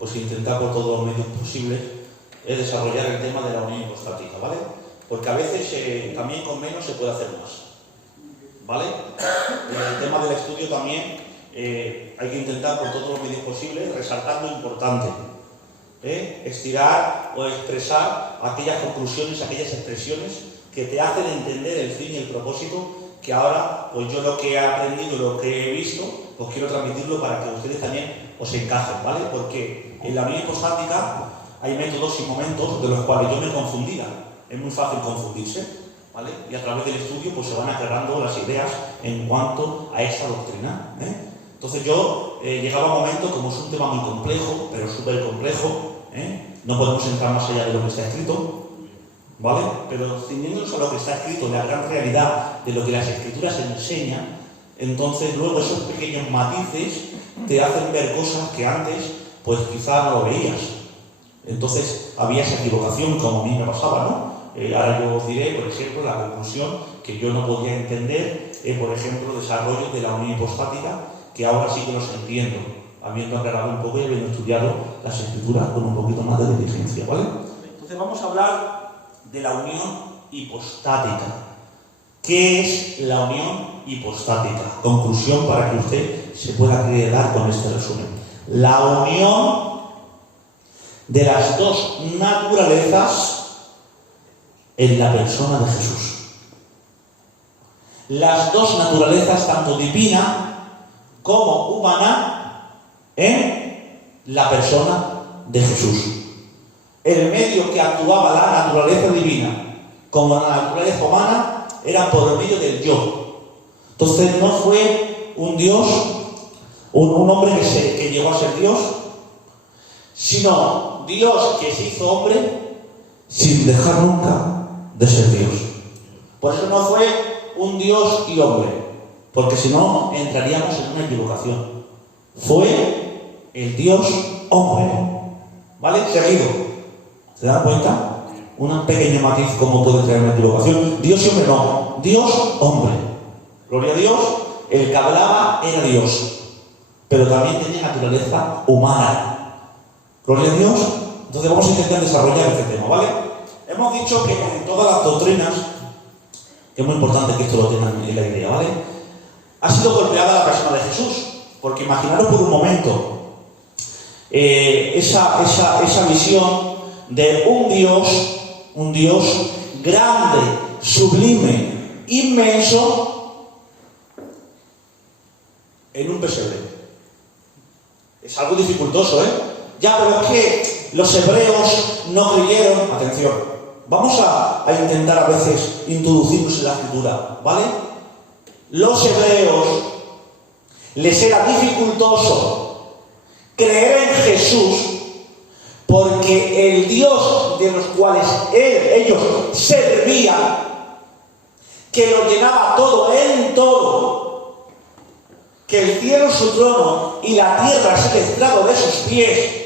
pues intentar por todos los medios posibles desarrollar el tema de la unión hipostática, ¿vale? Porque a veces también con menos se puede hacer más, ¿vale? En el tema del estudio también hay que intentar por todos los medios posibles resaltar lo importante, estirar o expresar aquellas conclusiones, aquellas expresiones que te hacen entender el fin y el propósito que ahora, pues yo lo que he aprendido, lo que he visto, pues quiero transmitirlo para que ustedes también os encajen, ¿vale? Porque en la unión hipostática hay métodos y momentos de los cuales yo me confundía. Es muy fácil confundirse, ¿vale? Y a través del estudio pues se van aclarando las ideas en cuanto a esta doctrina, Entonces yo llegaba a un momento, como es un tema muy complejo, pero súper complejo, no podemos entrar más allá de lo que está escrito, ¿vale? Pero ciñéndonos a lo que está escrito, la gran realidad de lo que las escrituras enseñan, entonces luego esos pequeños matices te hacen ver cosas que antes pues quizá no lo veías. Entonces había esa equivocación, como a mí me pasaba, ¿no? Ahora yo os diré, por ejemplo, la conclusión que yo no podía entender, por ejemplo, desarrollos de la unión hipostática, que ahora sí que los entiendo, habiendo aclarado un poco y habiendo estudiado las escrituras con un poquito más de diligencia, ¿vale? Entonces vamos a hablar de la unión hipostática. ¿Qué es la unión hipostática? Conclusión para que usted se pueda quedar con este resumen. La unión de las dos naturalezas en la persona de Jesús. Las dos naturalezas, tanto divina como humana, en la persona de Jesús. El medio que actuaba la naturaleza divina como la naturaleza humana era por el medio del yo. Entonces no fue un Dios, un hombre que llegó a ser Dios, sino Dios que se hizo hombre sin dejar nunca de ser Dios. Por eso no fue un Dios y hombre, porque si no entraríamos en una equivocación. Fue el Dios hombre, ¿vale? Seguido. ¿Se dan cuenta? Un pequeño matiz como puede traer una equivocación. Dios y hombre no, Dios hombre. Gloria a Dios, el que hablaba era Dios, pero también tenía naturaleza humana. Gloria a Dios. Entonces vamos a intentar desarrollar este tema, ¿vale? Hemos dicho que en todas las doctrinas, que es muy importante que esto lo tengan en la idea, ¿vale? Ha sido golpeada la persona de Jesús, porque imaginaros por un momento esa visión de un Dios grande, sublime, inmenso, en un pesebre. Es algo dificultoso, Ya, pero es que los hebreos no creyeron. Atención, vamos a intentar a veces introducirnos en la escritura, ¿vale? Los hebreos les era dificultoso creer en Jesús porque el Dios de los cuales ellos servían, que lo llenaba todo en todo, que el cielo es su trono y la tierra es el estrado de sus pies,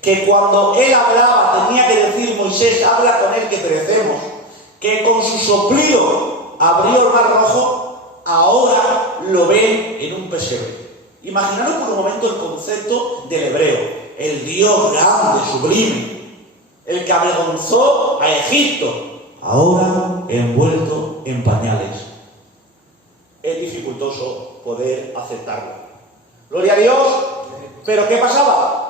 que cuando él hablaba tenía que decir Moisés, habla con él que perecemos, que con su soplido abrió el mar rojo, ahora lo ven en un pesebre. Imaginaros por un momento el concepto del hebreo. El Dios grande, sublime, el que avergonzó a Egipto, ahora envuelto en pañales. Es dificultoso poder aceptarlo. Gloria a Dios. Pero ¿qué pasaba?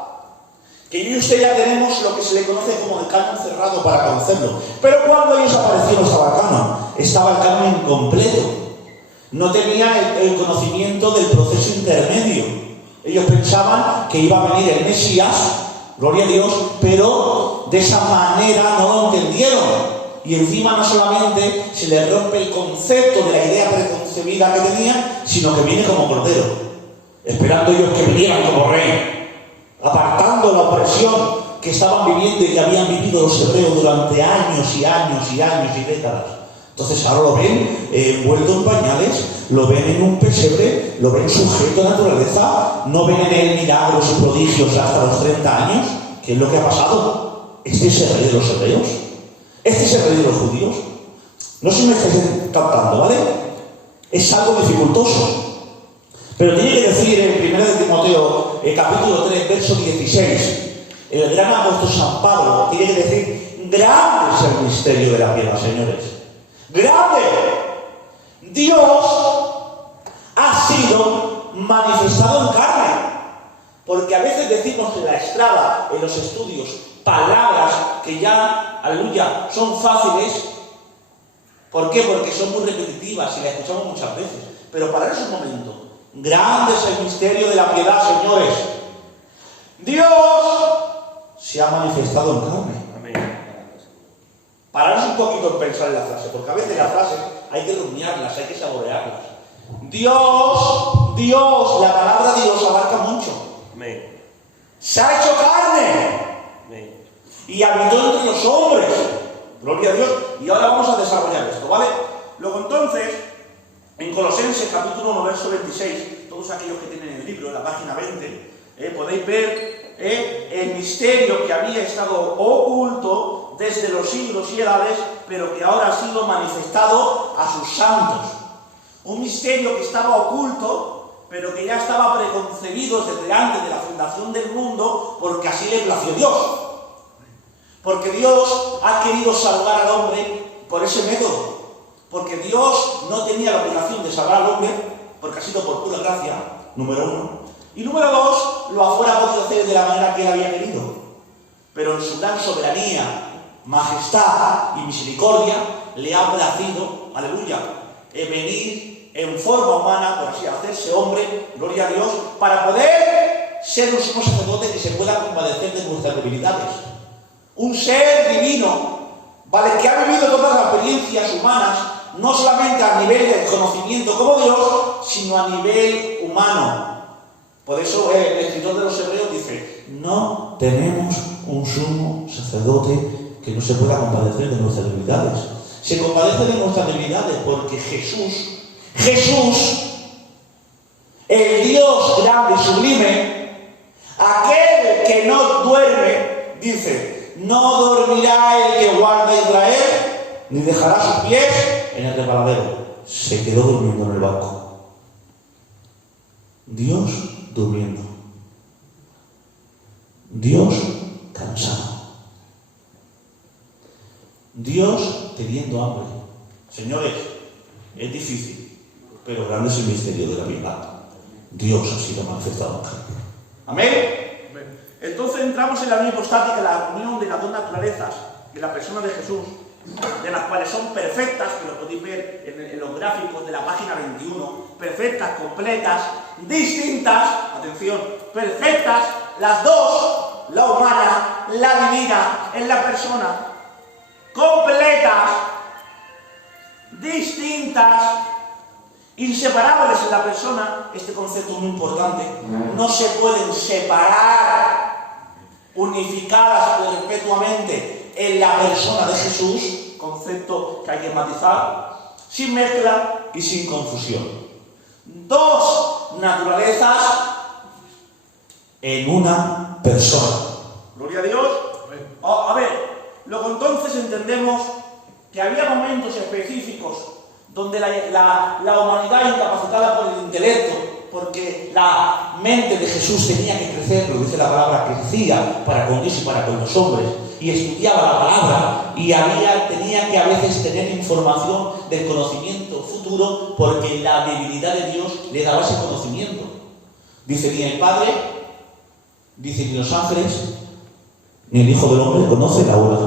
Que yo y usted ya tenemos lo que se le conoce como el canon cerrado para conocerlo. Pero cuando ellos aparecieron estaba el canon. Estaba el canon incompleto. No tenían el conocimiento del proceso intermedio. Ellos pensaban que iba a venir el Mesías, gloria a Dios, pero de esa manera no lo entendieron. Y encima no solamente se les rompe el concepto de la idea preconcebida que tenían, sino que viene como cordero, esperando ellos que vinieran como rey, apartando la opresión que estaban viviendo y que habían vivido los hebreos durante años y años y años y décadas. Entonces ahora lo ven envuelto en pañales, lo ven en un pesebre, lo ven sujeto a la naturaleza, no ven en él milagros y prodigios hasta los 30 años. ¿Qué es lo que ha pasado? ¿Este es el rey de los hebreos? ¿Este es el rey de los judíos? No sé si me estáis captando, ¿vale? Es algo dificultoso. Pero tiene que decir en 1 de Timoteo, capítulo 3, verso 16, el gran apóstol San Pablo tiene que decir: grande es el misterio de la piedad, señores. ¡Grande! Dios ha sido manifestado en carne. Porque a veces decimos en la estrada, en los estudios, palabras que ya, aleluya, son fáciles. ¿Por qué? Porque son muy repetitivas y las escuchamos muchas veces. Pero pararos un momento. Grande es el misterio de la piedad, señores. Dios se ha manifestado en carne. Pararos un poquito en pensar en la frase, porque a veces las frases hay que rumiarlas, hay que saborearlas. Dios, la palabra Dios abarca mucho. Amén. Se ha hecho carne. Amén. Y habitó entre los hombres. Gloria a Dios. Y ahora vamos a desarrollar esto, ¿vale? Luego entonces, en Colosenses capítulo 1, verso 26, todos aquellos que tienen el libro, en la página 20, podéis ver el misterio que había estado oculto desde los siglos y edades, pero que ahora ha sido manifestado a sus santos. Un misterio que estaba oculto, pero que ya estaba preconcebido desde antes de la fundación del mundo, porque así le plació Dios. Porque Dios ha querido salvar al hombre por ese método. Porque Dios no tenía la obligación de salvar al hombre, porque ha sido por pura gracia, número uno. Y número dos, lo afuera ha podido hacer de la manera que él había querido. Pero en su gran soberanía, majestad y misericordia, le ha placido, aleluya, venir en forma humana, por así hacerse hombre, gloria a Dios, para poder ser un sumo sacerdote que se pueda compadecer de nuestras debilidades. Un ser divino, ¿vale? Que ha vivido todas las experiencias humanas, no solamente a nivel de conocimiento como Dios, sino a nivel humano. Por eso el escritor de los Hebreos dice: no tenemos un sumo sacerdote que no se pueda compadecer de nuestras debilidades. Se compadece de nuestras debilidades porque Jesús, el Dios grande y sublime, aquel que no duerme, dice: no dormirá el que guarda a Israel, ni dejará sus pies en el resbaladero. Se quedó durmiendo en el banco. Dios durmiendo. Dios cansado. Dios teniendo hambre. Señores, es difícil, pero grande es el misterio de la piedad. Dios ha sido manifestado en carne. ¿Amén? Amén. Entonces entramos en la unión hipostática, la unión de las dos naturalezas, de la persona de Jesús, de las cuales son perfectas, que lo podéis ver en los gráficos de la página 21, perfectas, completas, distintas, atención, perfectas, las dos, la humana, la divina, en la persona, completas, distintas, inseparables en la persona. Este concepto es muy importante. No se pueden separar, unificadas perpetuamente en la persona de Jesús, concepto que hay que matizar, sin mezcla y sin confusión. Dos naturalezas en una persona. Gloria a Dios. A ver, luego entonces entendemos que había momentos específicos donde la humanidad incapacitada por el intelecto, porque la mente de Jesús tenía que crecer, lo dice la palabra, crecía para con Dios y para con los hombres, y estudiaba la palabra, y tenía que a veces tener información del conocimiento futuro, porque la debilidad de Dios le daba ese conocimiento. Dice: ni el Padre, dice, ni los ángeles, ni el Hijo del Hombre conoce la hora.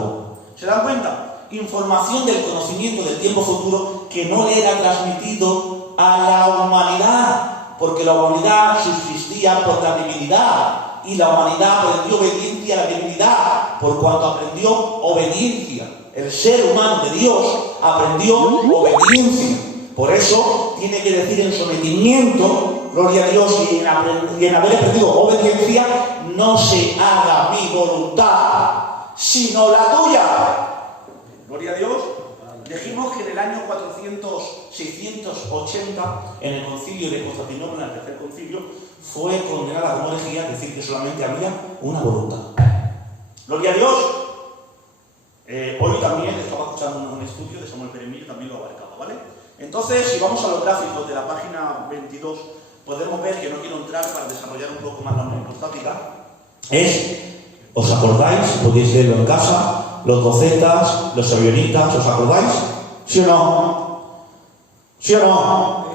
¿Se dan cuenta? Información del conocimiento del tiempo futuro que no le era transmitido a la humanidad, porque la humanidad subsistía por la debilidad, y la humanidad aprendió obediencia a la debilidad, por cuanto aprendió obediencia. El ser humano de Dios aprendió obediencia. Por eso tiene que decir en sometimiento, gloria a Dios, y en haber aprendido obediencia, no se haga mi voluntad, sino la tuya. Gloria a Dios. Dijimos que en el año 680, en el concilio de Constantinopla, en el tercer concilio, fue condenada como herejía decir que solamente había una voluntad. Gloria a Dios. Hoy también estaba escuchando un estudio de Samuel Peremil, también lo abarcaba, ¿vale? Entonces, si vamos a los gráficos de la página 22, podemos ver que no quiero entrar para desarrollar un poco más la homeostática. ¿Os acordáis? Podéis leerlo en casa. Los docetas, los avionitas, ¿os acordáis? ¿Sí o no? ¿Sí o no?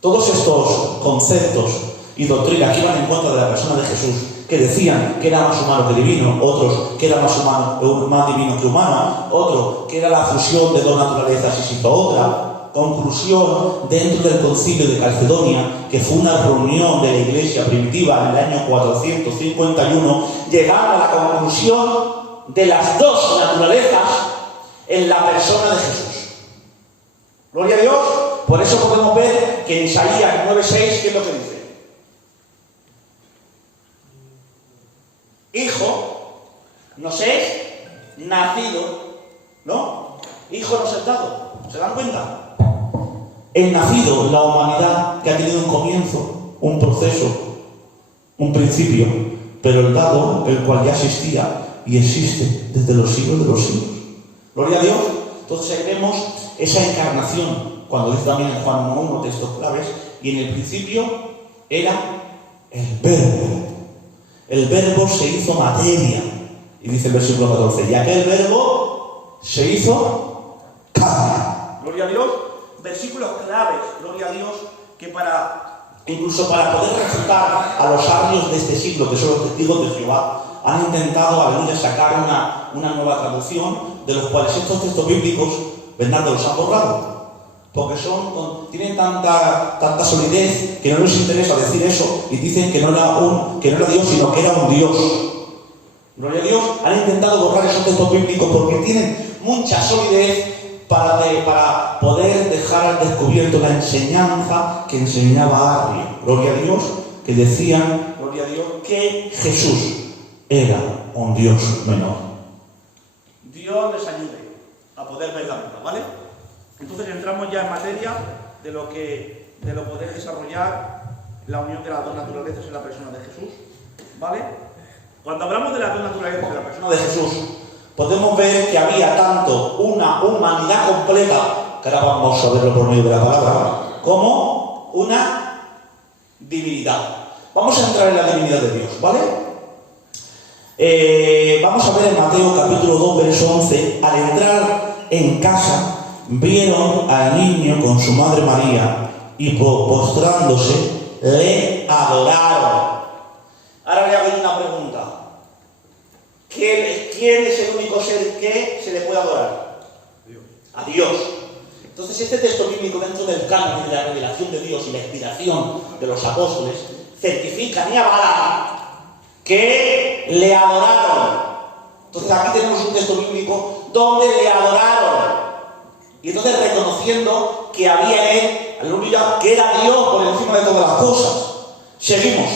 Todos estos conceptos y doctrinas que iban en contra de la persona de Jesús, que decían que era más humano que divino, otros que era más divino que humano, otro que era la fusión de dos naturalezas y se hizo otra. Conclusión dentro del concilio de Calcedonia, que fue una reunión de la iglesia primitiva en el año 451, llegaron a la conclusión de las dos naturalezas en la persona de Jesús. Gloria a Dios. Por eso podemos ver que en Isaías 9:6, ¿qué es lo que dice? Hijo nos es nacido, ¿no? Hijo nos es dado. ¿Se dan cuenta? El nacido, la humanidad que ha tenido un comienzo, un proceso, un principio, pero el dado, el cual ya existía y existe desde los siglos de los siglos. Gloria a Dios. Entonces vemos esa encarnación, cuando dice también en Juan 1:1, textos claves, y en el principio era el Verbo. El Verbo se hizo materia, y dice el versículo 14, y aquel Verbo se hizo carne. Gloria a Dios. Versículos claves, gloria a Dios, que incluso para poder refutar a los sabios de este siglo, que son los testigos de Jehová, han intentado, aleluya, sacar una nueva traducción, de los cuales estos textos bíblicos, Bernardo, los han borrado. Porque tienen tanta solidez que no les interesa decir eso, y dicen que no era Dios, sino que era un Dios. Gloria a Dios. Han intentado borrar esos textos bíblicos porque tienen mucha solidez para poder dejar al descubierto la enseñanza que enseñaba Arrio. Gloria a Dios, que decían, gloria a Dios, que Jesús era un Dios menor. Dios les ayude a poder ver la verdad, ¿vale? Entonces entramos ya en materia de lo poder desarrollar la unión de las dos naturalezas en la persona de Jesús, ¿vale? Cuando hablamos de las dos naturalezas en la persona de Jesús, podemos ver que había tanto una humanidad completa, que ahora vamos a verlo por medio de la palabra, como una divinidad. Vamos a entrar en la divinidad de Dios, ¿vale? Vamos a ver en Mateo capítulo 2, verso 11. Al entrar en casa, vieron al niño con su madre María y postrándose, le adoraron. Ahora le hago una pregunta. ¿Quién es el único ser que se le puede adorar? Dios. A Dios. Entonces este texto bíblico, dentro del canon de la revelación de Dios y la inspiración de los apóstoles, certifican y avalan que le adoraron. Entonces aquí tenemos un texto bíblico donde le adoraron. Y entonces reconociendo que había en él, aleluya, que era Dios por encima de todas las cosas. Seguimos.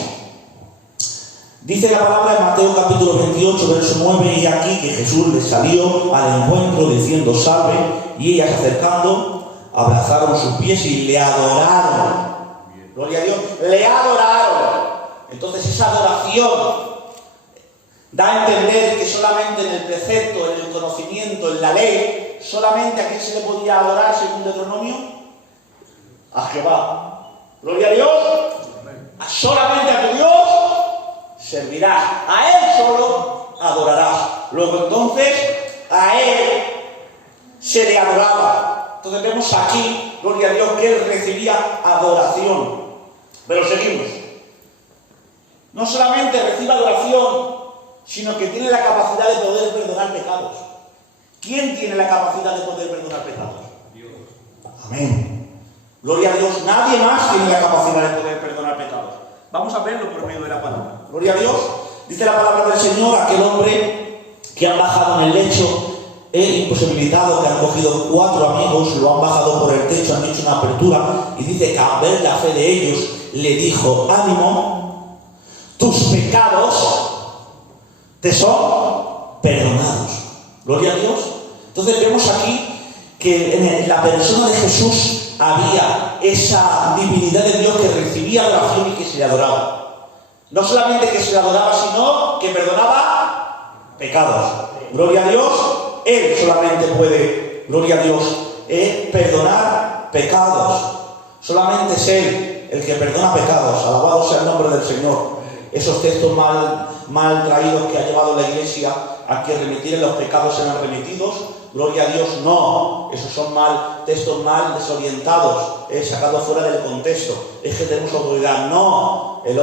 Dice la palabra en Mateo capítulo 28, verso 9, y aquí que Jesús les salió al encuentro diciendo salve, y ellas acercando, abrazaron sus pies y le adoraron. Gloria a Dios, le adoraron. Entonces esa adoración da a entender que solamente en el precepto, en el conocimiento, en la ley, solamente a quién se le podía adorar según Deuteronomio, a Jehová. Gloria a Dios. Solamente a tu Dios servirás, a Él solo adorarás. Luego entonces a Él se le adoraba. Entonces vemos aquí, gloria a Dios, que Él recibía adoración. Pero seguimos. No solamente recibe adoración, sino que tiene la capacidad de poder perdonar pecados. ¿Quién tiene la capacidad de poder perdonar pecados? Dios. Amén. Gloria a Dios. Nadie más tiene la capacidad de poder perdonar pecados. Vamos a verlo por medio de la palabra. Gloria a Dios. Dice la palabra del Señor, aquel hombre que han bajado en el lecho, el imposibilitado, que han cogido 4 amigos, lo han bajado por el techo, han hecho una apertura, y dice que al ver la fe de ellos, le dijo, ánimo, tus pecados te son perdonados. Gloria a Dios. Entonces vemos aquí que en la persona de Jesús había esa divinidad de Dios que recibía adoración y que se le adoraba. No solamente que se le adoraba, sino que perdonaba pecados. Gloria a Dios. Él solamente puede, gloria a Dios, perdonar pecados. Solamente es Él el que perdona pecados. Alabado sea el nombre del Señor. Esos textos mal traídos que ha llevado la Iglesia a que remitir los pecados sean remitidos, gloria a Dios, no. Esos son textos mal desorientados, sacados fuera del contexto. Es que tenemos autoridad. No. El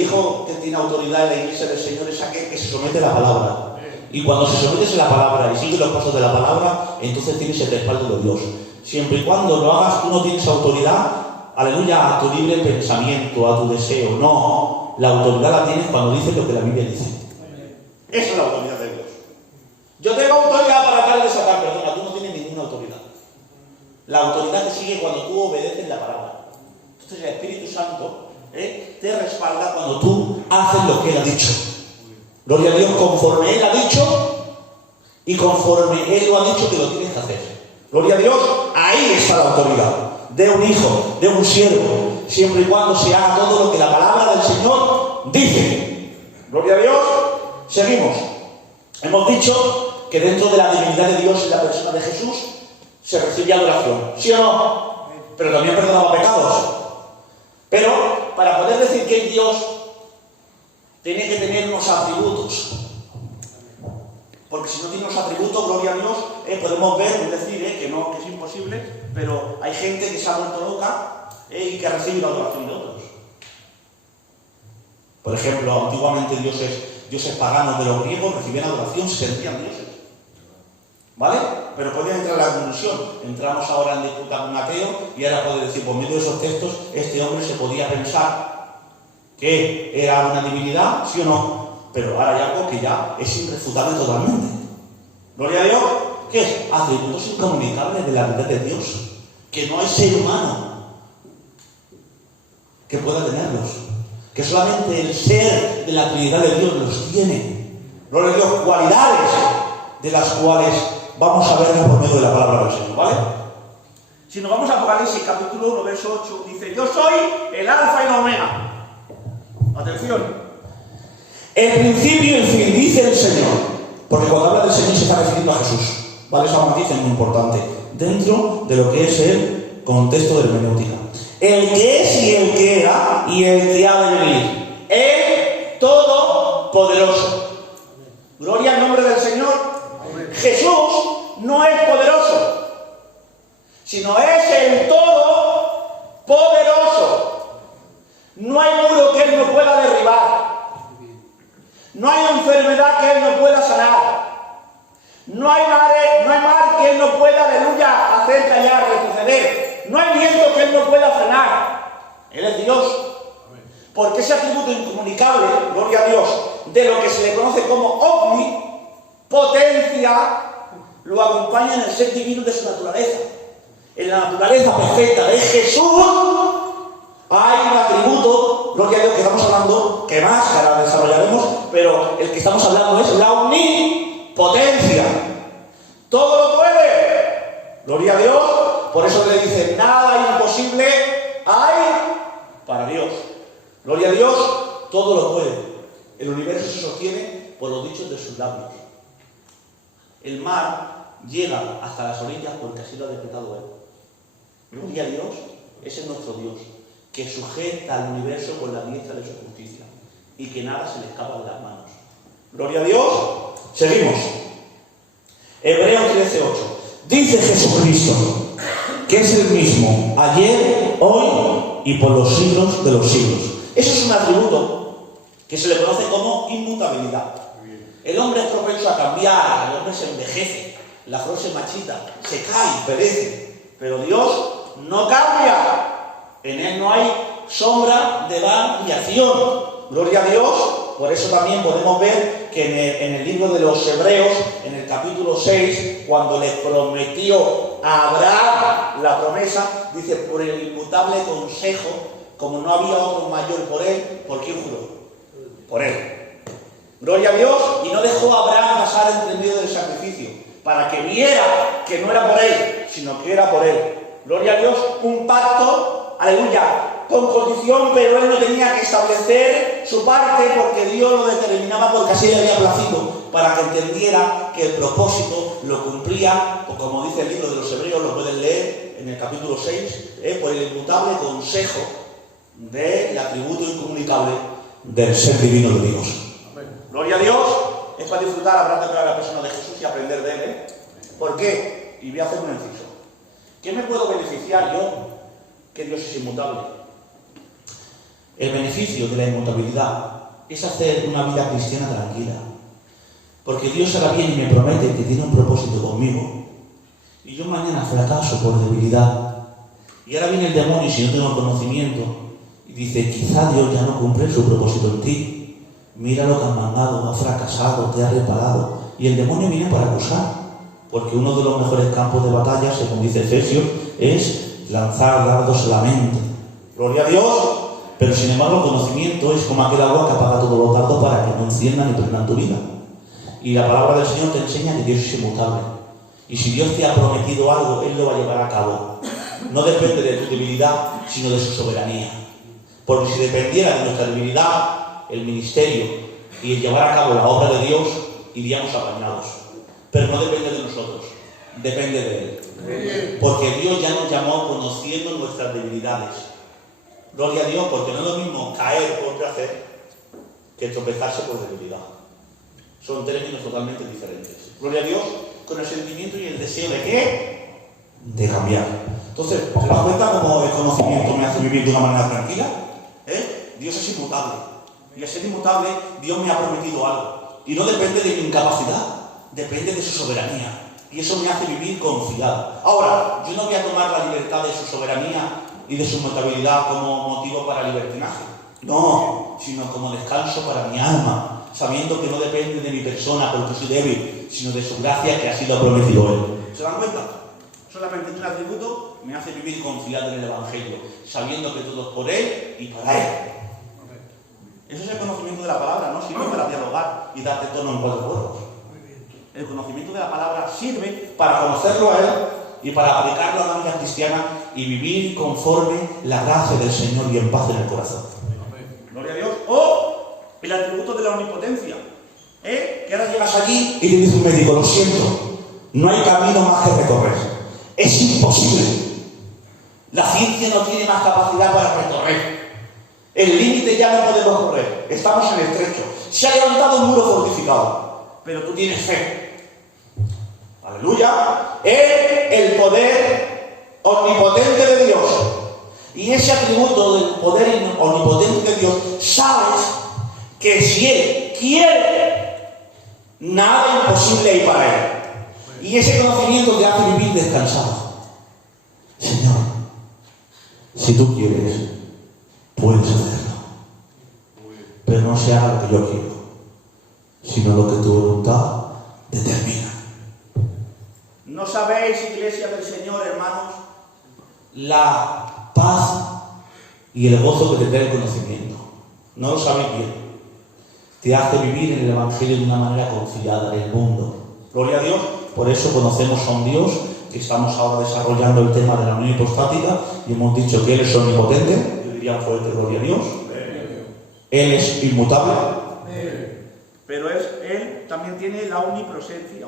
Hijo que tiene autoridad en la Iglesia del Señor es aquel que se somete a la palabra. Y cuando se somete a la palabra y sigue los pasos de la palabra, entonces tienes el respaldo de Dios. Siempre y cuando lo hagas, tú no tienes autoridad, aleluya, a tu libre pensamiento, a tu deseo. No. La autoridad la tienes cuando dices lo que la Biblia dice. Esa es la autoridad de Dios. Yo tengo autoridad para atar y desatar, perdona, tú no tienes ninguna autoridad. La autoridad te sigue cuando tú obedeces la palabra. Entonces el Espíritu Santo te respalda cuando tú haces lo que Él ha dicho. Gloria a Dios, conforme Él ha dicho y conforme Él lo ha dicho que lo tienes que hacer. Gloria a Dios, ahí está la autoridad de un hijo, de un siervo, siempre y cuando se haga todo lo que la palabra del Señor dice. Gloria a Dios. Seguimos. Hemos dicho que dentro de la divinidad de Dios y la persona de Jesús se recibe adoración. ¿Sí o no? Pero también perdonaba pecados. Pero para poder decir que es Dios, tiene que tener unos atributos. Porque si no tiene unos atributos, gloria a Dios, podemos ver, es decir, que es imposible, pero hay gente que se ha vuelto loca y que recibe la adoración de otros. Por ejemplo, antiguamente dioses paganos de los griegos recibían adoración, se sentían dioses. ¿Vale? Pero podían entrar a la conclusión. Entramos ahora en disputa con un ateo y ahora puede decir, por medio de esos textos, este hombre se podía pensar que era una divinidad, ¿sí o no? Pero ahora hay algo que ya es irrefutable totalmente. Gloria a Dios. ¿Qué es? Atributos incomunicables de la verdad de Dios. Que no hay ser humano que pueda tenerlos. Que solamente el ser de la Trinidad de Dios los tiene. Gloria a Dios, cualidades de las cuales vamos a verlas por medio de la palabra del Señor, ¿vale? Si nos vamos a Apocalipsis, capítulo 1, verso 8, dice, yo soy el alfa y el omega. Atención. El principio y el fin, dice el Señor. Porque cuando habla del Señor se está refiriendo a Jesús. ¿Vale? Esa matiz es muy importante. Dentro de lo que es el contexto de la hermenéutica. El que es y el que era y el que ha de venir. El Todopoderoso. Gloria al nombre del Señor. Jesús no es poderoso, sino es el Todopoderoso. No hay muro que Él no pueda derribar. No hay enfermedad que Él no pueda sanar. No hay mar que Él no pueda, aleluya, hacer callar, retroceder. No hay viento que Él no pueda frenar. Él es Dios. Porque ese atributo incomunicable, gloria a Dios, de lo que se le conoce como omnipotencia, lo acompaña en el ser divino de su naturaleza. En la naturaleza perfecta de Jesús hay un atributo, gloria a Dios, que estamos hablando, que más que ahora desarrollaremos, pero el que estamos hablando es la omnipotencia. Todo lo puede. Gloria a Dios. Por eso le dice, nada imposible hay para Dios. Gloria a Dios, todo lo puede. El universo se sostiene por los dichos de sus labios. El mar llega hasta las orillas porque así lo ha decretado Él. Gloria a Dios, ese es nuestro Dios, que sujeta al universo con la diestra de su justicia y que nada se le escapa de las manos. Gloria a Dios. Seguimos. Hebreos 13:8. Dice Jesucristo, que es el mismo ayer, hoy y por los siglos de los siglos. Eso es un atributo que se le conoce como inmutabilidad. El hombre es propenso a cambiar, el hombre se envejece, la flor se marchita, se cae, perece. Pero Dios no cambia. En Él no hay sombra de variación. Gloria a Dios. Por eso también podemos ver que en el libro de los Hebreos, en el capítulo 6, cuando le prometió a Abraham la promesa, dice, por el inmutable consejo, como no había otro mayor por él, ¿por quién juró? por Él. Gloria a Dios, y no dejó a Abraham pasar entre el medio del sacrificio, para que viera que no era por Él, sino que era por Él. Gloria a Dios, un pacto, aleluya, con condición, pero Él no tenía que establecer su parte porque Dios lo determinaba porque así le había placido, para que entendiera que el propósito lo cumplía, o como dice el libro de los Hebreos, lo pueden leer en el capítulo 6, por el inmutable consejo del atributo incomunicable del ser divino de Dios. Gloria a Dios, es para disfrutar, hablar de la persona de Jesús y aprender de Él. ¿Por qué? Y voy a hacer un inciso. ¿Qué me puedo beneficiar yo que Dios es inmutable? El beneficio de la inmutabilidad es hacer una vida cristiana tranquila. Porque Dios hará bien y me promete que tiene un propósito conmigo. Y yo mañana fracaso por debilidad. Y ahora viene el demonio, y si no tengo conocimiento, y dice, quizá Dios ya no cumple su propósito en ti. Mira lo que has mandado, has fracasado, te has reparado. Y el demonio viene para acusar. Porque uno de los mejores campos de batalla, según dice Efesios, es lanzar dardos a la mente. Gloria a Dios. Pero sin embargo el conocimiento es como aquel agua que apaga todos los dardos para que no enciendan ni prendan tu vida. Y la palabra del Señor te enseña que Dios es inmutable. Y si Dios te ha prometido algo, Él lo va a llevar a cabo. No depende de tu debilidad, sino de su soberanía. Porque si dependiera de nuestra debilidad, el ministerio y el llevar a cabo la obra de Dios, iríamos apañados. Pero no depende de nosotros, depende de Él. Porque Dios ya nos llamó conociendo nuestras debilidades. Gloria a Dios, porque no es lo mismo caer por placer que tropezarse por debilidad. Son términos totalmente diferentes. Gloria a Dios, con el sentimiento y el deseo de ¿qué? De cambiar. Entonces, ¿se dan cuenta cómo el conocimiento me hace vivir de una manera tranquila? Dios es inmutable. Y al ser inmutable, Dios me ha prometido algo. Y no depende de mi incapacidad, depende de su soberanía. Y eso me hace vivir confiado. Ahora, yo no voy a tomar la libertad de su soberanía y de su inmutabilidad como motivo para libertinaje. No, sino como descanso para mi alma, sabiendo que no depende de mi persona porque soy débil, sino de su gracia que así lo ha prometido Él. ¿Se dan cuenta? Solamente un atributo me hace vivir confiado en el Evangelio, sabiendo que todo es por Él y para Él. Eso es el conocimiento de la palabra, no sirve para dialogar y darte tono en 4 cuerpos. El conocimiento de la palabra sirve para conocerlo a Él y para aplicarlo a la vida cristiana y vivir conforme la gracia del Señor y en paz en el corazón. Gloria a Dios. O el atributo de la omnipotencia. Que ahora llegas allí y te dice un médico, lo siento, no hay camino más que recorrer. Es imposible. La ciencia no tiene más capacidad para recorrer. El límite ya no podemos correr. Estamos en el estrecho. Se ha levantado un muro fortificado. Pero tú tienes fe. Aleluya. El poder omnipotente de Dios. Y ese atributo del poder omnipotente de Dios, sabes que si Él quiere, nada imposible hay para Él. Y ese conocimiento te hace vivir descansado. Señor, si tú quieres, puedes hacerlo. Pero no se haga lo que yo quiero, sino lo que tu voluntad determina. ¿No sabéis, iglesia del Señor, hermanos, la paz y el gozo que te trae el conocimiento? No lo sabéis bien. Te hace vivir en el Evangelio de una manera confiada en el mundo. Gloria a Dios. Por eso conocemos a un Dios que estamos ahora desarrollando el tema de la unión hipostática y hemos dicho que Él es omnipotente. Yo diría fuerte, gloria a Dios. Él es inmutable. Pero Él también tiene la omnipresencia.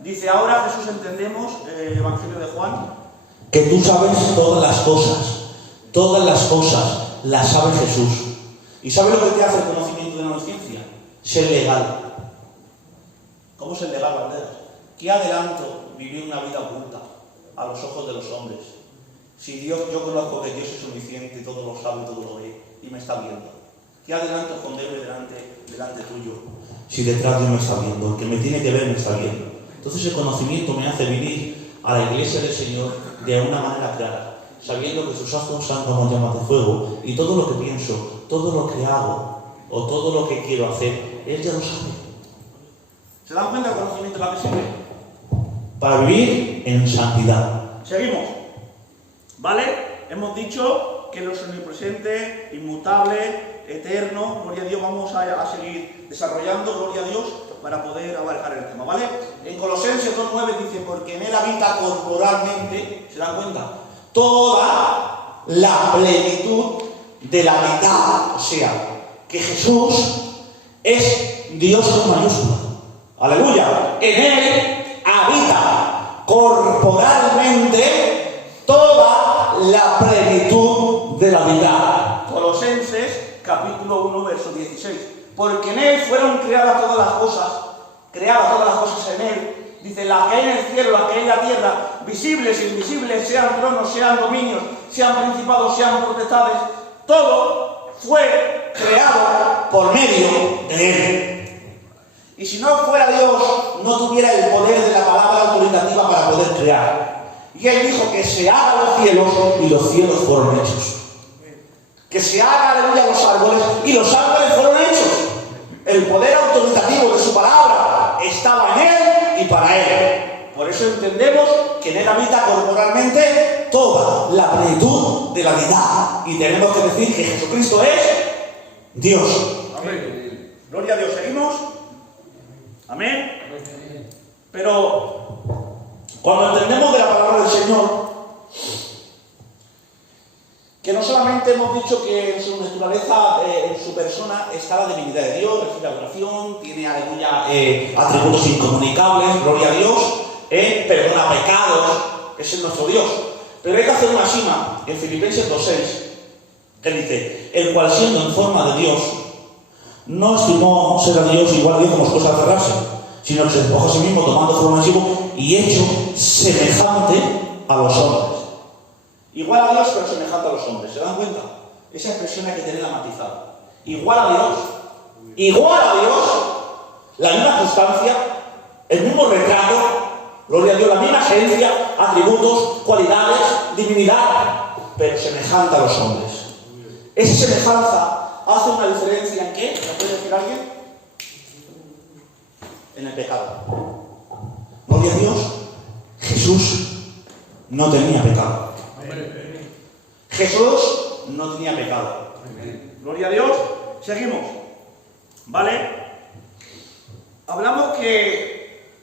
Dice ahora, Jesús, entendemos, el Evangelio de Juan, que tú sabes todas las cosas las sabe Jesús. ¿Y sabes lo que te hace el conocimiento de la ciencia? Ser legal. ¿Cómo ser legal, banderas? ¿Qué adelanto vivir una vida oculta a los ojos de los hombres? Si yo conozco que Dios es omnisciente, todo lo sabe, todo lo ve, y me está viendo. ¿Qué adelanto esconderme delante tuyo? Si detrás de mí me está viendo, el que me tiene que ver me está viendo. Entonces el conocimiento me hace vivir a la iglesia del Señor de una manera clara, sabiendo que sus ojos son como llamas de fuego, y todo lo que pienso, todo lo que hago, o todo lo que quiero hacer, Él ya lo sabe. ¿Se dan cuenta del conocimiento para qué sirve? Para vivir en santidad. Seguimos. ¿Vale? Hemos dicho que Él es omnipresente, inmutable, eterno, gloria a Dios, vamos a seguir desarrollando, gloria a Dios, para poder abarcar el tema, ¿vale? En Colosenses 2:9 dice, porque en él habita corporalmente, ¿se dan cuenta? Toda la plenitud de la deidad, o sea, que Jesús es Dios con mayúscula. Aleluya. En él habita corporalmente toda la plenitud de la deidad. Colosenses capítulo 1, verso 16. Porque en él fueron creadas todas las cosas en él. Dice, las que hay en el cielo, las que hay en la tierra, visibles e invisibles, sean tronos, sean dominios, sean principados, sean potestades, todo fue creado por medio de él. Y si no fuera Dios, no tuviera el poder de la palabra autoritativa para poder crear. Y él dijo que se hagan los cielos, y los cielos fueron hechos. Que se haga, aleluya, los árboles, y los árboles fueron hechos. El poder autoritativo de su palabra estaba en él y para él. Por eso entendemos que en él habita corporalmente toda la plenitud de la deidad. Y tenemos que decir que Jesucristo es Dios. Amén. Gloria a Dios. ¿Seguimos? Amén. Pero cuando entendemos de la palabra del Señor, que no solamente hemos dicho que en su naturaleza, en su persona, está la divinidad de Dios, recibe adoración, tiene, aleluya, atributos incomunicables, gloria a Dios, perdona pecados, ese es nuestro Dios. Pero hay que hacer una cima en Filipenses 2:6, que dice, el cual siendo en forma de Dios, no estimó ser a Dios igual a Dios como cosa de aferrarse, sino que se despojó a sí mismo tomando forma de siervo y hecho semejante a los hombres. Igual a Dios, pero semejante a los hombres. ¿Se dan cuenta? Esa expresión hay que tenerla matizada. Igual a Dios. Igual a Dios. La misma sustancia, el mismo retrato, gloria a Dios, la misma esencia, atributos, cualidades, divinidad, pero semejante a los hombres. Esa semejanza hace una diferencia en qué? ¿Me puede decir alguien? En el pecado. Gloria a Dios, Jesús no tenía pecado. Jesús no tenía pecado. Gloria a Dios. Seguimos. ¿Vale? Hablamos que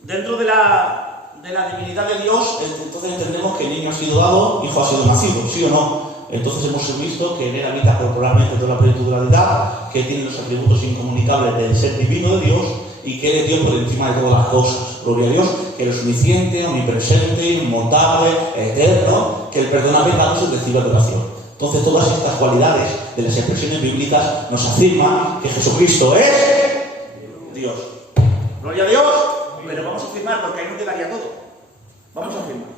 dentro de la divinidad de Dios, entonces entendemos que el niño ha sido dado, hijo ha sido nacido, ¿sí o no? Entonces hemos visto que en él habita corporalmente toda la plenitud de la deidad, que tiene los atributos incomunicables del ser divino de Dios y que él es Dios por encima de todas las cosas. Gloria a Dios, que él es omnisciente, omnipresente, inmutable, eterno, que él perdona pecados y recibe adoración. Entonces todas estas cualidades de las expresiones bíblicas nos afirman que Jesucristo es Dios. Gloria a Dios, pero vamos a afirmar porque ahí no quedaría todo. Vamos a afirmar.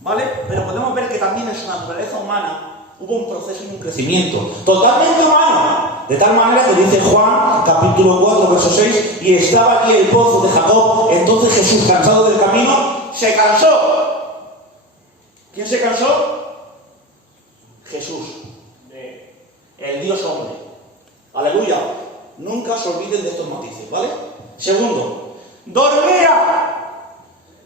¿Vale? Pero podemos ver que también en su naturaleza humana hubo un proceso y un crecimiento totalmente humano, de tal manera que dice Juan capítulo 4 verso 6, y estaba allí el pozo de Jacob. Entonces Jesús, cansado del camino, se cansó. ¿Quién se cansó? Jesús, el Dios hombre. Aleluya. Nunca se olviden de estos matices, ¿vale? Segundo, dormía.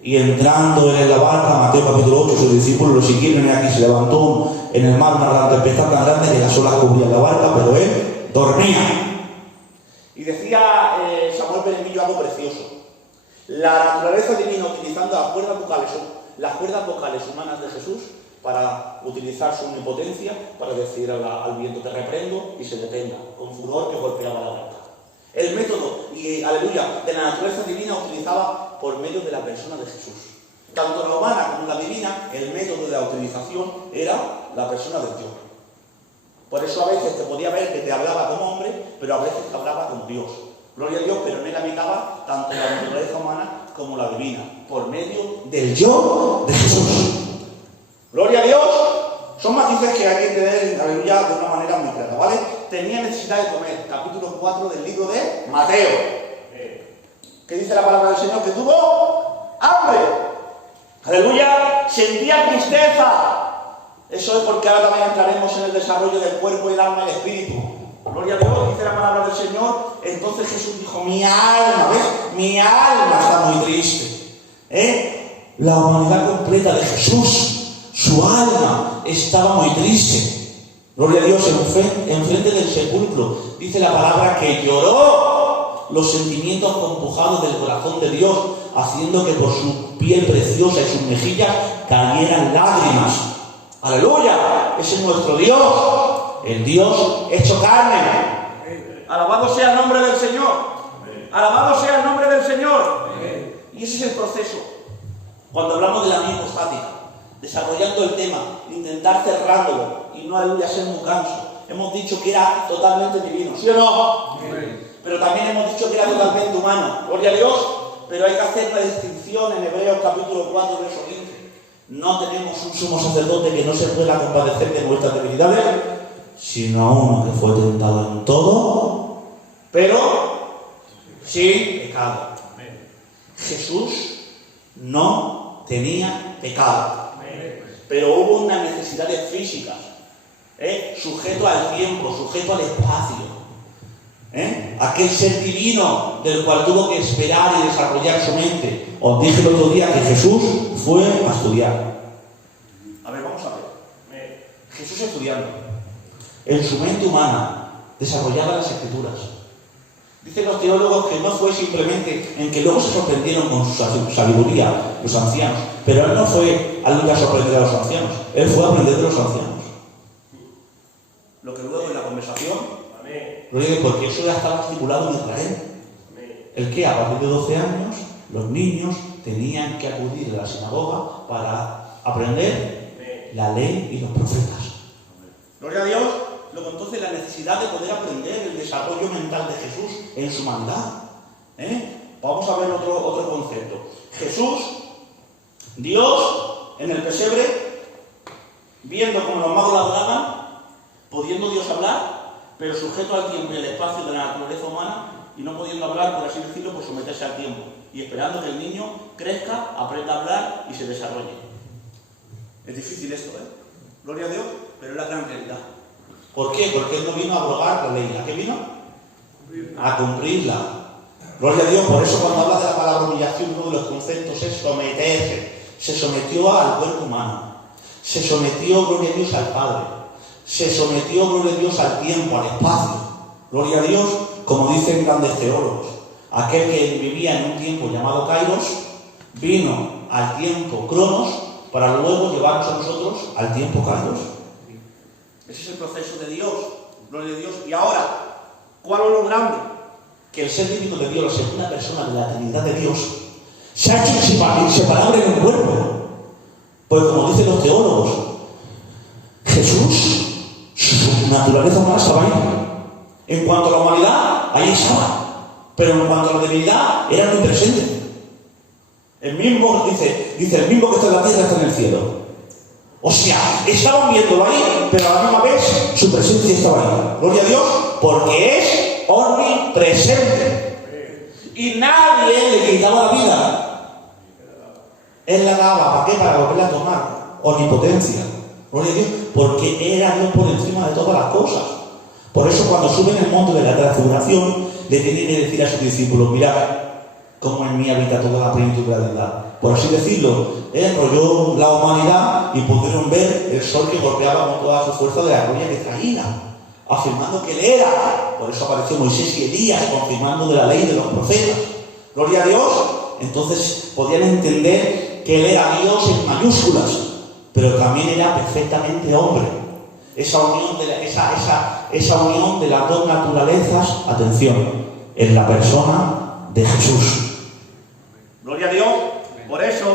Y entrando él en la barca, Mateo capítulo 8, sus discípulos lo siguieron, y aquí se levantó en el mar una gran tempestad tan grande que las olas cubrían la barca, pero él dormía. Y decía Samuel Benemillo algo precioso. La naturaleza divina utilizando las cuerdas vocales humanas de Jesús para utilizar su omnipotencia, para decir al viento te reprendo y se detenga, con furor que golpeaba la barca. El método, y aleluya, de la naturaleza divina utilizaba por medio de la persona de Jesús. Tanto la humana como la divina, el método de la utilización era la persona del Dios. Por eso a veces te podía ver que te hablaba como hombre, pero a veces te hablaba como Dios. Gloria a Dios, pero en él habitaba tanto la naturaleza humana como la divina, por medio del yo de Jesús. Gloria a Dios. Son matices que hay que entender, aleluya, de una manera muy clara, ¿vale? Tenía necesidad de comer. Capítulo 4 del libro de Mateo. ¿Qué dice la palabra del Señor? Que tuvo hambre. Aleluya. Sentía tristeza. Eso es porque ahora también entraremos en el desarrollo del cuerpo, el alma y el espíritu. Gloria a Dios, dice la palabra del Señor. Entonces Jesús dijo, mi alma, ¿ves? Mi alma está muy triste. La humanidad completa de Jesús, su alma estaba muy triste. Gloria a Dios, enfrente del sepulcro. Dice la palabra que lloró los sentimientos compujados del corazón de Dios, haciendo que por su piel preciosa y sus mejillas cayeran lágrimas. ¡Aleluya! Ese es nuestro Dios, el Dios hecho carne. Alabado sea el nombre del Señor. Alabado sea el nombre del Señor. Y ese es el proceso. Cuando hablamos de la misma estática, desarrollando el tema, intentar cerrándolo y no, aleluya, ser muy canso. Hemos dicho que era totalmente divino, ¿sí o no? Pero también hemos dicho que era totalmente humano. Gloria a Dios. Pero hay que hacer una distinción en Hebreos capítulo 4, verso 15. No tenemos un sumo sacerdote que no se pueda compadecer de nuestras debilidades, sino a uno que fue tentado en todo, pero sin pecado. Jesús no tenía pecado, pero hubo unas necesidades físicas, sujeto al tiempo, sujeto al espacio. Aquel ser divino del cual tuvo que esperar y desarrollar su mente. Os dije el otro día que Jesús fue a estudiar. A ver, vamos a ver. Jesús estudiando. En su mente humana desarrollaba las Escrituras. Dicen los teólogos que no fue simplemente en que luego se sorprendieron con su sabiduría los ancianos, pero él no fue a sorprender a los ancianos, él fue a aprender de los ancianos. Lo que luego en la conversación, porque eso ya estaba estipulado en Israel. El que a partir de 12 años los niños tenían que acudir a la sinagoga para aprender la ley y los profetas. Gloria a Dios. Luego entonces la necesidad de poder aprender el desarrollo mental de Jesús en su humanidad. Vamos a ver otro concepto. Jesús, Dios en el pesebre, viendo cómo los magos la adoraban, pudiendo Dios hablar, pero sujeto al tiempo y al espacio de la naturaleza humana, y no pudiendo hablar, por así decirlo, pues someterse al tiempo, y esperando que el niño crezca, aprenda a hablar y se desarrolle. Es difícil esto, Gloria a Dios, pero es la gran realidad. ¿Por qué? Porque Él no vino a abrogar la ley. ¿A qué vino? A cumplirla. Gloria a Dios. Por eso cuando habla de la palabra humillación, uno de los conceptos es someterse. Se sometió al cuerpo humano. Se sometió, gloria a Dios, al Padre. Se sometió, gloria a Dios, al tiempo, al espacio. Gloria a Dios, como dicen grandes teólogos. Aquel que vivía en un tiempo llamado Kairos, vino al tiempo Cronos para luego llevarnos a nosotros al tiempo Kairos. Ese es el proceso de Dios, gloria a Dios. Y ahora, ¿cuál es lo grande? Que el ser divino de Dios, la segunda persona de la Trinidad de Dios, se ha hecho inseparable en el cuerpo. Pues como dicen los teólogos, Jesús, su naturaleza humana estaba ahí. En cuanto a la humanidad, ahí estaba. Pero en cuanto a la divinidad, era muy presente. El mismo, dice, el mismo que está en la tierra está en el cielo. O sea, estaban viéndolo ahí, pero a la misma vez su presencia estaba ahí. Gloria a Dios, porque es omnipresente. Y nadie le quitaba la vida. Él la daba, ¿para qué? Para volverla a tomar. Omnipotencia. Gloria a Dios, porque era Dios por encima de todas las cosas. Por eso cuando sube en el monte de la transfiguración, le tiene que decir a sus discípulos, mirad cómo en mí habita toda la plenitud de la deidad. Por así decirlo, él enrolló la humanidad y pudieron ver el sol que golpeaba con toda su fuerza de la gloria que traía, afirmando que él era. Por eso apareció Moisés y Elías, confirmando de la ley de los profetas. Gloria a Dios. Entonces podían entender que él era Dios en mayúsculas, pero también era perfectamente hombre. Esa unión de las dos naturalezas, atención, en la persona de Jesús. Gloria a Dios. Por eso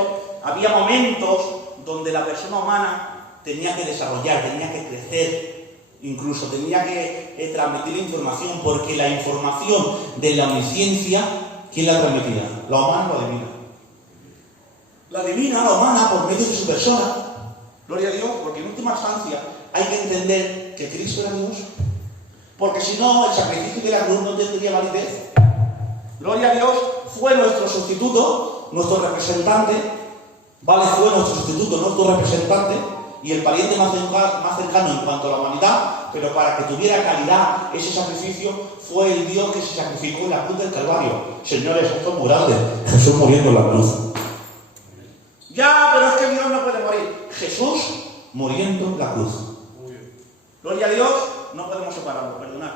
había momentos donde la persona humana tenía que desarrollar, tenía que crecer, incluso tenía que transmitir información, porque la información de la omnisciencia, ¿quién la transmitía? ¿La humana o la divina? La divina, la humana, por medio de su persona. Gloria a Dios, porque en última instancia hay que entender que Cristo era Dios, porque si no, el sacrificio de la cruz no tendría validez. Gloria a Dios, fue nuestro sustituto, nuestro representante, ¿vale? Fue nuestro sustituto, nuestro representante, y el pariente más cercano en cuanto a la humanidad, pero para que tuviera calidad ese sacrificio, fue el Dios que se sacrificó en la cruz del Calvario. Señores, esto es muy grande. Jesús muriendo en la cruz. Ya, pero es que Dios no puede morir. Jesús muriendo en la cruz. Gloria a Dios, no podemos separarlo, perdonad.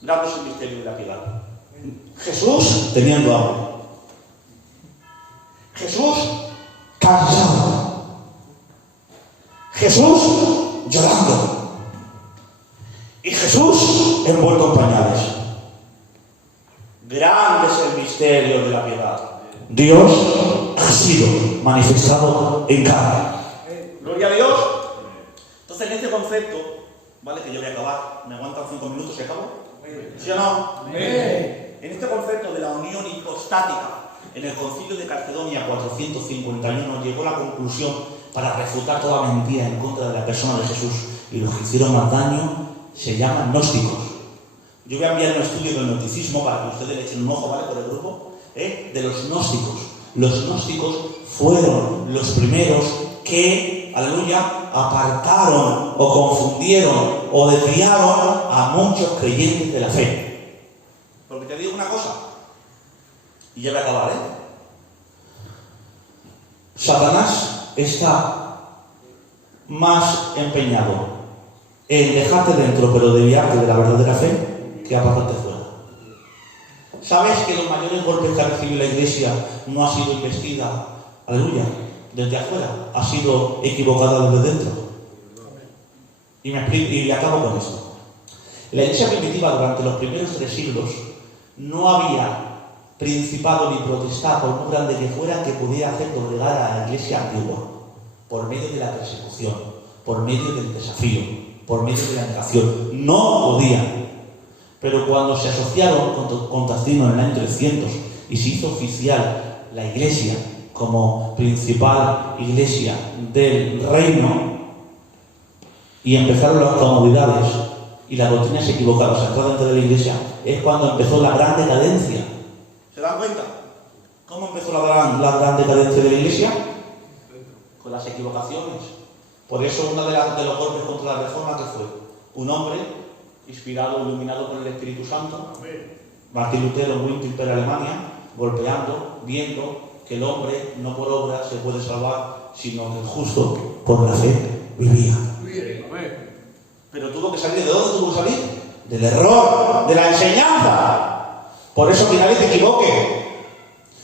Grande es el misterio de la piedad. Jesús teniendo hambre. Jesús cansado. Jesús llorando. Y Jesús envuelto en pañales. Grande es el misterio de la piedad. Dios ha sido manifestado en carne. Gloria a Dios. Entonces, en este concepto, ¿vale? Que yo voy a acabar. ¿Me aguantan 5 minutos y acabo? ¿Sí o no? En este concepto de la unión hipostática, en el Concilio de Calcedonia 451 llegó a la conclusión para refutar toda mentira en contra de la persona de Jesús. Y los que hicieron más daño se llaman gnósticos. Yo voy a enviar un estudio del gnosticismo para que ustedes le echen un ojo, ¿vale? Por el grupo, de los gnósticos. Los gnósticos fueron los primeros que, aleluya, apartaron o confundieron o desviaron a muchos creyentes de la fe. Porque te digo una cosa, y ya voy a acabar, Satanás está más empeñado en dejarte dentro pero desviarte de la verdadera fe que apartarte fuera. ¿Sabes que los mayores golpes que ha recibido la Iglesia no ha sido investida, aleluya, desde afuera? Ha sido equivocada desde dentro. Y me explico, y acabo con esto. En la Iglesia primitiva, durante los primeros 3 siglos, no había principado ni potestad, por muy grande que fuera, que pudiera hacer doblegar a la Iglesia antigua, por medio de la persecución, por medio del desafío, por medio de la negación. No podían. Pero cuando se asociaron con Constantino en el año 300 y se hizo oficial la Iglesia como principal iglesia del reino y empezaron las comodidades y las doctrinas equivocadas a entrar dentro de la Iglesia, es cuando empezó la gran decadencia. ¿Se dan cuenta? ¿Cómo empezó la gran decadencia de la Iglesia? Con las equivocaciones. Por eso uno de los golpes contra la Reforma, que fue un hombre inspirado, iluminado por el Espíritu Santo, Martín Lutero en Wittenberg, Alemania, golpeando, viendo que el hombre no por obra se puede salvar, sino que el justo por la fe vivía. Pero tuvo que salir. ¿De dónde tuvo que salir? Del error, de la enseñanza. Por eso que nadie te equivoque.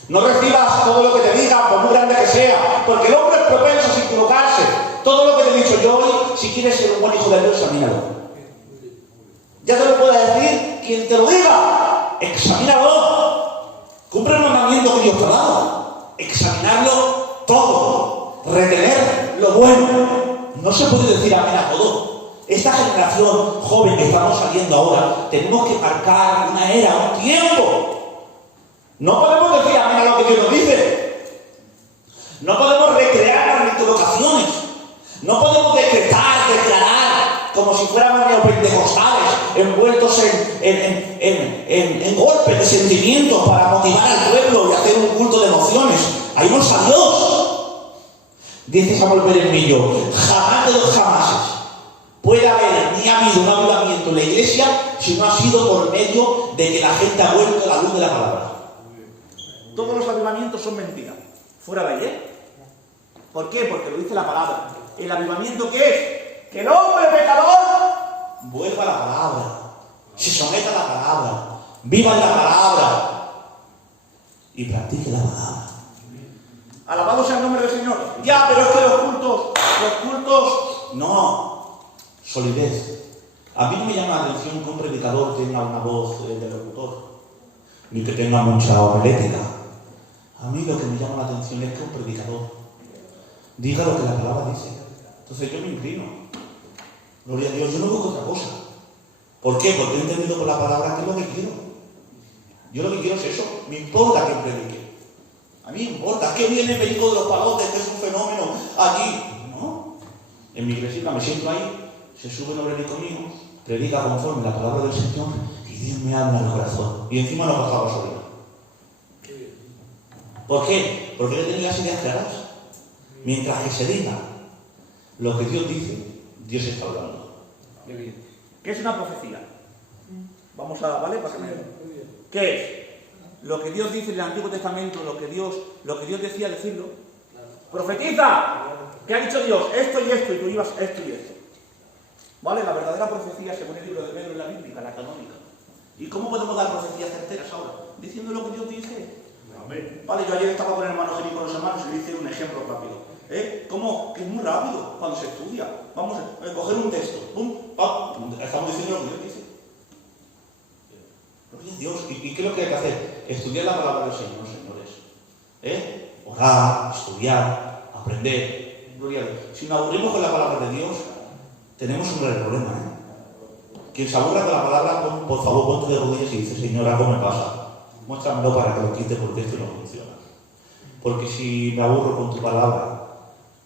No recibas todo lo que te digan, por muy grande que sea, porque el hombre es propenso a equivocarse. Todo lo que te he dicho yo hoy, si quieres ser un buen hijo de Dios, examínalo. Ya te lo puede decir quien te lo diga. Examínalo. Cumple el mandamiento que Dios te ha dado. Examinarlo todo. Retener lo bueno. No se puede decir amén a todo. Esta generación joven que estamos saliendo ahora, tenemos que marcar una era, un tiempo. No podemos decir amén a lo que Dios nos dice. No podemos recrear las equivocaciones. No podemos declarar como si fuéramos neopentecostales, envueltos en golpes de sentimientos para motivar al pueblo y hacer un culto de emociones. Ahí no está Dios. Dice Samuel Pérez Millo, jamás de los jamases puede haber ni ha habido un avivamiento en la Iglesia si no ha sido por medio de que la gente ha vuelto a la luz de la palabra. Todos los avivamientos son mentiras. Fuera de ahí, ¿Por qué? Porque lo dice la palabra. ¿El avivamiento qué es? Que el hombre pecador vuelva a la palabra, se someta a la palabra, viva en la palabra y practique la palabra. Alabado sea el nombre del Señor. Ya, pero es que los cultos, no. Solidez. A mí no me llama la atención que un predicador tenga una voz de locutor, ni que tenga mucha homilética. A mí lo que me llama la atención es que un predicador diga lo que la palabra dice. Entonces yo me inclino. Gloria a Dios, yo no busco otra cosa. ¿Por qué? Porque he entendido por la palabra que es lo que quiero. Yo lo que quiero es eso. Me importa que predique. A mí me importa. ¿Qué viene el perico de los palotes? Que es un fenómeno allí. No. En mi iglesia me siento ahí, se sube el obrero mío, predica conforme la palabra del Señor y Dios me habla al corazón. Y encima no baja gasolina. ¿Por qué? Porque yo tenía las ideas claras. Mientras que se diga lo que Dios dice, Dios está hablando. ¿Qué es una profecía? Vamos a, ¿vale? ¿Qué es? Lo que Dios dice en el Antiguo Testamento, lo que Dios decía decirlo. ¡Profetiza! ¿Qué ha dicho Dios? Esto y esto, y tú ibas esto y esto. ¿Vale? La verdadera profecía según el libro de Pedro en la Biblia, la canónica. ¿Y cómo podemos dar profecías certeras ahora? Diciendo lo que Dios dice. Amén. Vale, yo ayer estaba con el hermano Geni con los hermanos y le hice un ejemplo rápido. ¿Cómo? Que es muy rápido cuando se estudia. Vamos a coger un texto. ¡Pum! ¡Pam! Estamos diciendo lo que Dios dice. Gloria a Dios. ¿Y qué es lo que hay que hacer? Estudiar la palabra del Señor, señores. Orar, estudiar, aprender. Gloria a Dios. Si nos aburrimos con la palabra de Dios, tenemos un gran problema. Quien se aburra con la palabra, por favor, ponte de rodillas y dice: Señor, algo me pasa. Muéstramelo para que lo quite porque esto no funciona. Porque si me aburro con tu palabra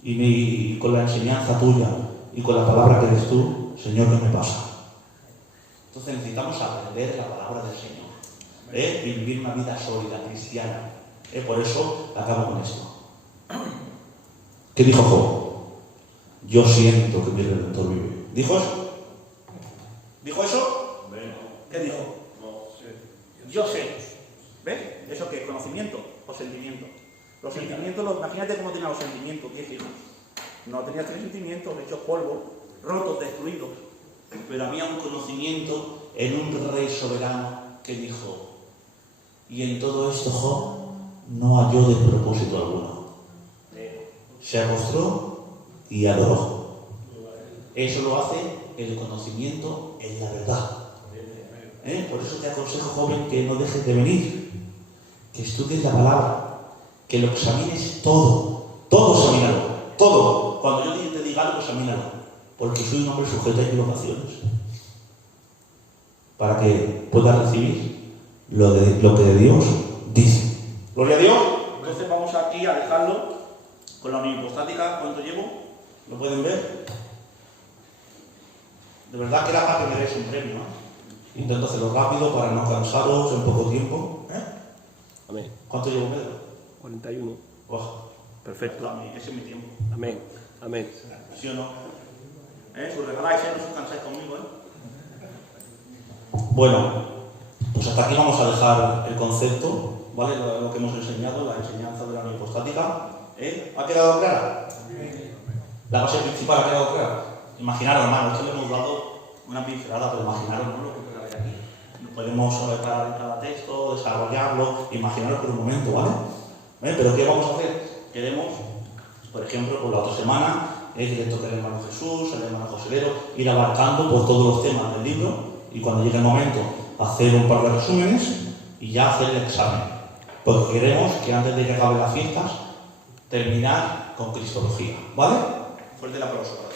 y con la enseñanza tuya y con la palabra que eres tú, Señor, ¿qué me pasa? Entonces necesitamos aprender la palabra del Señor. Y vivir una vida sólida, cristiana. Por eso acabo con esto. ¿Qué dijo Job? Yo siento que mi Redentor vive. ¿Dijo eso? ¿Dijo eso? Amén. ¿Qué dijo? No sé. Yo sé. ¿Ves? ¿Eso qué es? ¿Conocimiento o sentimiento? Los sentimientos, imagínate cómo tenía los sentimientos, 10 hijos. No tenía 3 sentimientos, hechos polvo, rotos, destruidos. Pero había un conocimiento en un rey soberano que dijo: y en todo esto Job no halló despropósito alguno. Se postró y adoró. Eso lo hace el conocimiento en la verdad. Por eso te aconsejo, joven, que no dejes de venir, que estudies la palabra, que lo examines todo examínalo, todo. Cuando yo te diga algo, examínalo, porque soy un hombre sujeto a equivocaciones, para que puedas recibir lo que de Dios dice. Gloria a Dios. Entonces vamos aquí a dejarlo con la unipostática. ¿Cuánto llevo? ¿Lo pueden ver? De verdad que era para que me deis un premio, Intento hacerlo rápido para no cansaros en poco tiempo. Amén. ¿Cuánto llevo, Pedro? 41. Oh, Perfecto. Ese es mi tiempo. Amén. Amén. ¿sí o no? Si os regaláis, no os cansáis conmigo, Bueno, pues hasta aquí vamos a dejar el concepto, ¿vale? Lo que hemos enseñado, la enseñanza de la unipostática. ¿Ha quedado clara? La base principal ha quedado clara. Imaginaros, hermano, esto le hemos dado una pincelada, pero imaginaros, ¿no?, lo que puede haber aquí. Podemos parar en cada texto, desarrollarlo, imaginaros por un momento, ¿vale? Pero ¿qué vamos a hacer? Queremos, por ejemplo, por la otra semana, que le toque al hermano Jesús, al hermano Joselero, ir abarcando por todos los temas del libro y cuando llegue el momento hacer un par de resúmenes y ya hacer el examen. Porque queremos que antes de que acaben las fiestas terminar con Cristología, ¿vale? Fuerte el aplauso.